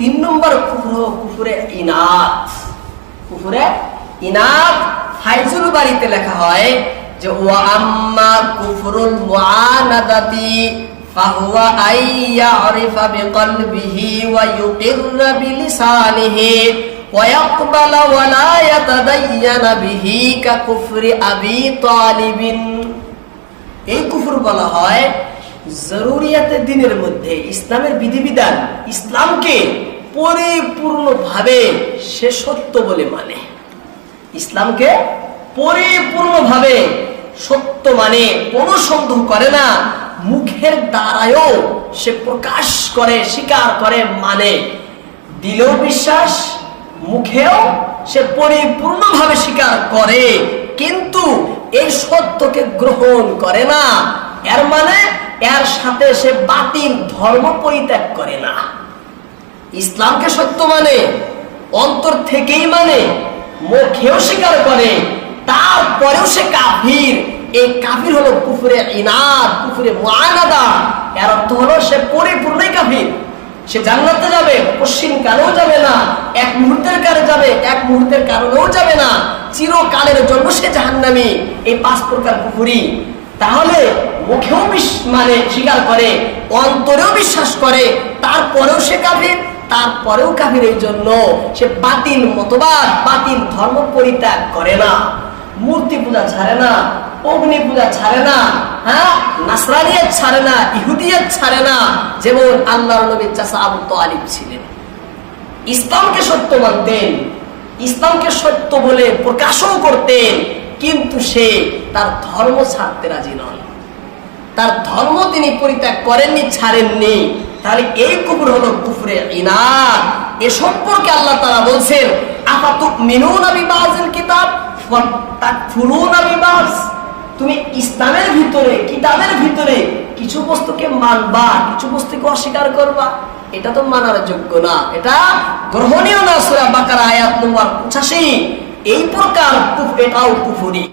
তিন নম্বর কুফর কুফুরে ইনাত। কুফুরে ইনাত ফাইজুল বাড়িতে লেখা হয় যে, ওয়া আম্মা কুফরুল মুআনাদাতি ফাহুয়া আই ইয়ারিফা বিকলবিহি ওয়া ওয়া ইয়াকবালা ওয়া লা ইয়াতাদায়্যানা বিহি কাকুফরি আবি তালিবিন। এই কুফর বলা হয় জরুরিয়াতে দিনের মধ্যে ইসলামের বিধিবিধান ইসলামকে পরিপূর্ণভাবে সে সত্য বলে মানে। ইসলামকে পরিপূর্ণভাবে সত্য মানে কোনো সন্দেহ করে না, মুখের দ্বারায়ও সে প্রকাশ করে, স্বীকার করে মানে। দিলেও বিশ্বাস, মুখেও সে পরিপূর্ণভাবে স্বীকার করে, কিন্তু এই সত্যকে গ্রহণ করে না। এর মানে এর সাথে সে বাতিল ধর্ম পরিত্যাগ করে না। ইসলামকে সত্য মানে অন্তর থেকেই মানে মুখেও স্বীকার করে, তারপরেও সে কাফির। এই কাফির হলো কুফুরে ইনাদ, কুফুরে মুআনাদা। এর অর্থ হলো সে পরিপূর্ণই কাফির। সে জান্নাতে যাবে, পশ্চিম কালেও যাবে না, এক মুহূর্তের কারণে যাবে, এক মুহূর্তের কারণেও যাবে না। চিরকালের জন্য সে জাহান্নামী, এই পাঁচ প্রকার কুফুরি। তাহলে মুখেও মানে স্বীকার করে, অন্তরেও বিশ্বাস করে তারপরেও সে কাফির, তারপরেও কাফির এই জন্য সে বাতিল মতবাদ, বাতিল ধর্ম পরিত্যাগ করে না। মূর্তি পূজা ছাড়ে না, অগ্নি পূজা ছাড়ে না হ্যাঁ? নাসরানিয়ত ছাড়ে না, ইহুদিয়ত ছাড়ে না, যেমন আল্লাহর নবীর চাষা আবু তালিব ছিলেন। ইসলামকে সত্য মানতেন, ইসলামকে সত্য বলে প্রকাশও করতেন, কিন্তু সে তার ধর্ম ছাড়তে রাজি নন। তার ধর্ম তিনি পরিত্যাগ করেননি, ছাড়েননি। তাহলে এই কুকুর হলো কুফরে ইনাদ এ সম্পর্কে আল্লাহ তারা বলছেন আপাতু মিনুন বিবাজিল কিতাব তাকফুরুন বিবাজ। তুমি ইসলামের ভিতরে, কিতাবের ভিতরে কিছু বস্তুকে মানবা, কিছু বস্তুকে অস্বীকার করবা। এটা তো মানার যোগ্য না। এটা গ্রহণীয় না, সূরা বাকারা আয়াত নম্বর 85 এই প্রকার এটাও কুফরি।